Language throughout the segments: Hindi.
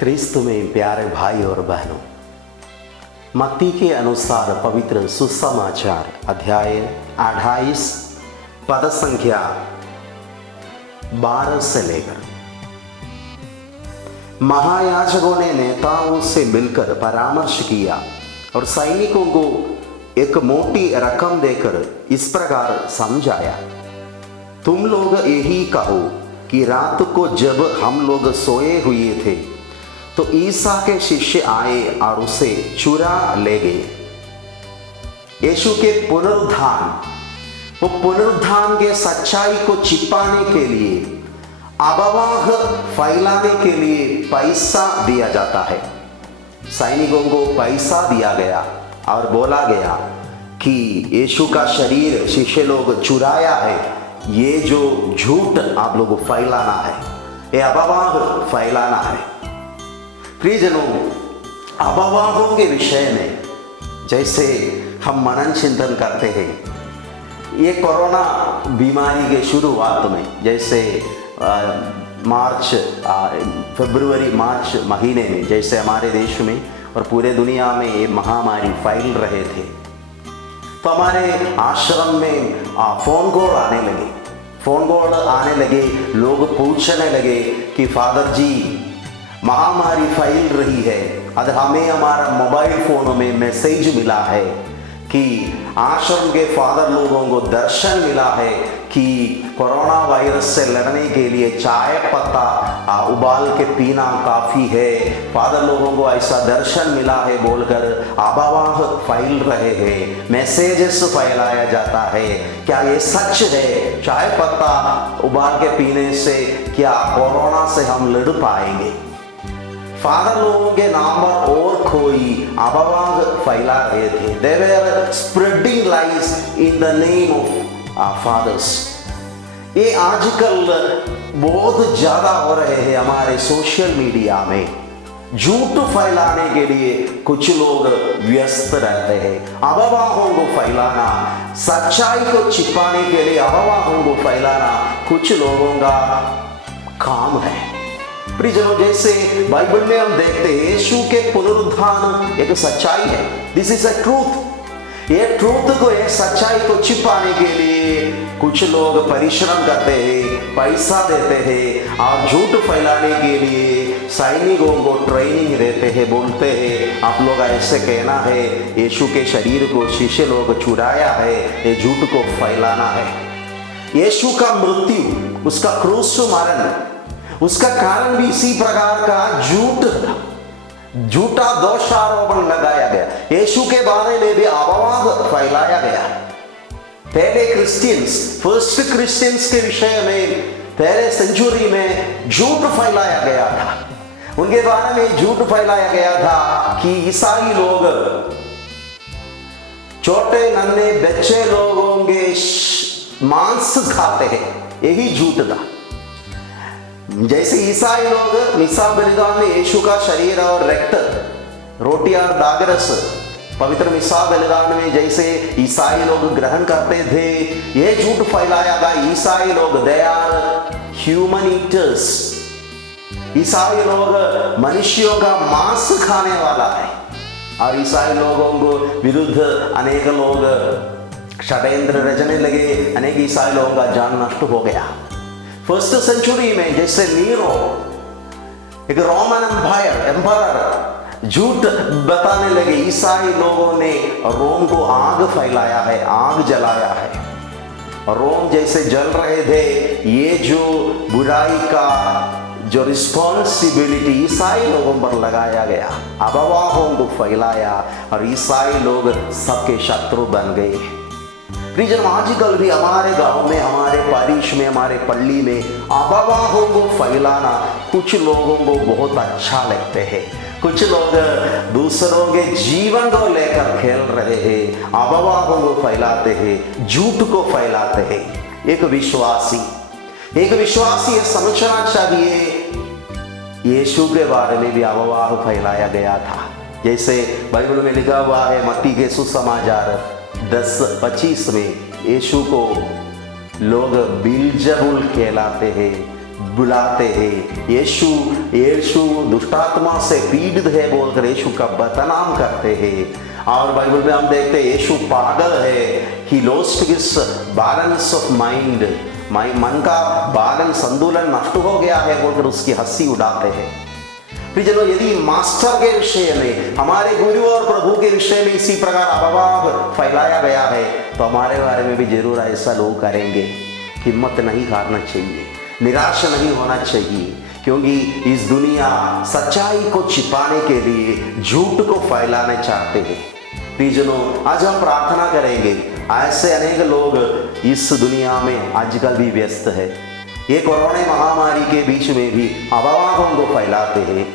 क्रिस्तु में प्यारे भाई और बहनों, मत्ती के अनुसार पवित्र सुसमाचार अध्याय 28 पद संख्या 12 से लेकर महायाजकों ने नेताओं से मिलकर परामर्श किया और सैनिकों को एक मोटी रकम देकर इस प्रकार समझाया, तुम लोग यही कहो कि रात को जब हम लोग सोए हुए थे तो ईसा के शिष्य आए और उसे चुरा ले गए। यीशु के पुनरुत्थान के सच्चाई को छिपाने के लिए अफवाह फैलाने के लिए पैसा दिया जाता है। सैनिकों को पैसा दिया गया और बोला गया कि यीशु का शरीर शिष्य लोग चुराया है, ये जो झूठ आप लोग फैलाना है, ये अफवाह फैलाना है। प्रियजनों, अफवाहों के विषय में जैसे हम मनन चिंतन करते हैं, ये कोरोना बीमारी के शुरुआत में जैसे फरवरी मार्च महीने में जैसे हमारे देश में और पूरे दुनिया में ये महामारी फैल रहे थे, तो हमारे आश्रम में फोन कॉल आने लगे। लोग पूछने लगे कि फादर जी, महामारी फैल रही है, अब हमें हमारा मोबाइल फोन में मैसेज मिला है कि आश्रम के फादर लोगों को दर्शन मिला है कि कोरोना वायरस से लड़ने के लिए चाय पत्ता उबाल के पीना काफ़ी है, फादर लोगों को ऐसा दर्शन मिला है बोलकर अफवाह फैल रहे हैं, मैसेजेस फैलाया जाता है। क्या ये सच है? चाय पत्ता उबाल के पीने से क्या कोरोना से हम लड़ पाएंगे? फादर लोगों के नाम पर और कोई अफवाह फैला रहे थे। They were spreading lies in the name of fathers। ये आजकल बहुत ज्यादा हो रहे हैं हमारे सोशल मीडिया में। झूठ फैलाने के लिए कुछ लोग व्यस्त रहते हैं, अफवाहों को फैलाना, सच्चाई को छिपाने के लिए अफवाहों को फैलाना कुछ लोगों का काम है। प्रियजनों, जैसे बाइबल में हम देखते हैं यीशु के पुनरुत्थान एक सच्चाई है। This is a truth. ये ट्रूथ को, ये सच्चाई को छिपाने के लिए कुछ लोग परिश्रम करते हैं, पैसा देते हैं और झूठ फैलाने के लिए सैनिकों को ट्रेनिंग देते हैं, बोलते हैं आप लोग ऐसे कहना है यीशु के शरीर को शिष्य लोग चुराया है, ये झूठ को फैलाना है। यीशु का मृत्यु, उसका क्रूस मरण, उसका कारण भी इसी प्रकार का झूठा दोषारोपण लगाया गया। यीशु के बारे में भी अफवाह फैलाया गया। फर्स्ट क्रिश्चियंस के विषय में पहले सेंचुरी में झूठ फैलाया गया था। उनके बारे में झूठ फैलाया गया था कि ईसाई लोग छोटे नन्हे बच्चे लोगों के मांस खाते हैं, यही झूठ था। जैसे ईसाई लोग मिसा बलिदान में यीशु का शरीर और रक्त, रोटी और दागरस पवित्र मिसा बलिदान में जैसे ईसाई लोग ग्रहण करते थे, ये झूठ फैलाया गया ईसाई लोग दे आर ह्यूमन ईटर्स। ईसाई लोग मनुष्यों का मांस खाने वाला है और ईसाई लोगों को विरुद्ध अनेक लोग षड्यंत्र रचने लगे, अनेक ईसाई लोगों का जान नष्ट हो गया। फर्स्ट सेंचुरी में जैसे नीरो, एक रोमन एम्पायर, झूठ बताने लगे। ईसाई लोगों ने रोम को आग फैलाया है, आग जलाया है। रोम जैसे जल रहे थे, ये जो बुराई का जो रिस्पॉन्सिबिलिटी ईसाई लोगों पर लगाया गया, अफवाहों को फैलाया और ईसाई लोग सबके शत्रु बन गए। प्रियजन, आजकल भी हमारे गांव में, हमारे पारिश में, हमारे पल्ली में अफवाहों को फैलाना कुछ लोगों को बहुत अच्छा लगते हैं। कुछ लोग दूसरों के जीवन को लेकर खेल रहे हैं, अफवाहों को फैलाते हैं, झूठ को फैलाते हैं। एक विश्वासी ये समझना चाहिए यीशु के बारे में भी अफवाह फैलाया गया था। जैसे बाइबल में लिखा हुआ है मत्ती के सुसमाचार 10:25 में यीशु को लोग बिल्जबुल कहलाते हैं, बुलाते हैं। यीशु यीशु दुष्टात्मा से पीड़ित है बोलकर यीशु का बदनाम करते हैं। और बाइबल में हम देखते हैं यीशु पागल है, he lost his balance of mind, मन का बैलेंस संतुलन नष्ट हो गया है बोलकर उसकी हंसी उड़ाते हैं। प्रियजनों, यदि मास्टर के विषय में, हमारे गुरु और प्रभु के विषय में इसी प्रकार अपवाद फैलाया गया है तो हमारे बारे में भी जरूर ऐसा लोग करेंगे। हिम्मत नहीं हारना चाहिए, निराश नहीं होना चाहिए, क्योंकि इस दुनिया सच्चाई को छिपाने के लिए झूठ को फैलाने चाहते हैं। प्रियजनों, आज हम प्रार्थना करेंगे, ऐसे अनेक लोग इस दुनिया में आजकल भी व्यस्त है। ये कोरोना महामारी के बीच में भी अफवाहों को फैलाते हैं,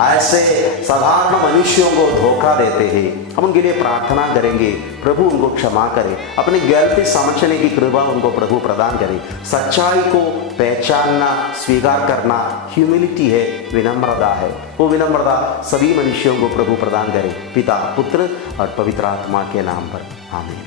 ऐसे साधारण मनुष्यों को धोखा देते हैं। हम उनके लिए प्रार्थना करेंगे, प्रभु उनको क्षमा करे, अपनी गलती समझने की कृपा उनको प्रभु प्रदान करे। सच्चाई को पहचानना, स्वीकार करना ह्यूमिलिटी है, विनम्रता है। वो विनम्रता सभी मनुष्यों को प्रभु प्रदान करे। पिता, पुत्र और पवित्र आत्मा के नाम पर आमीन।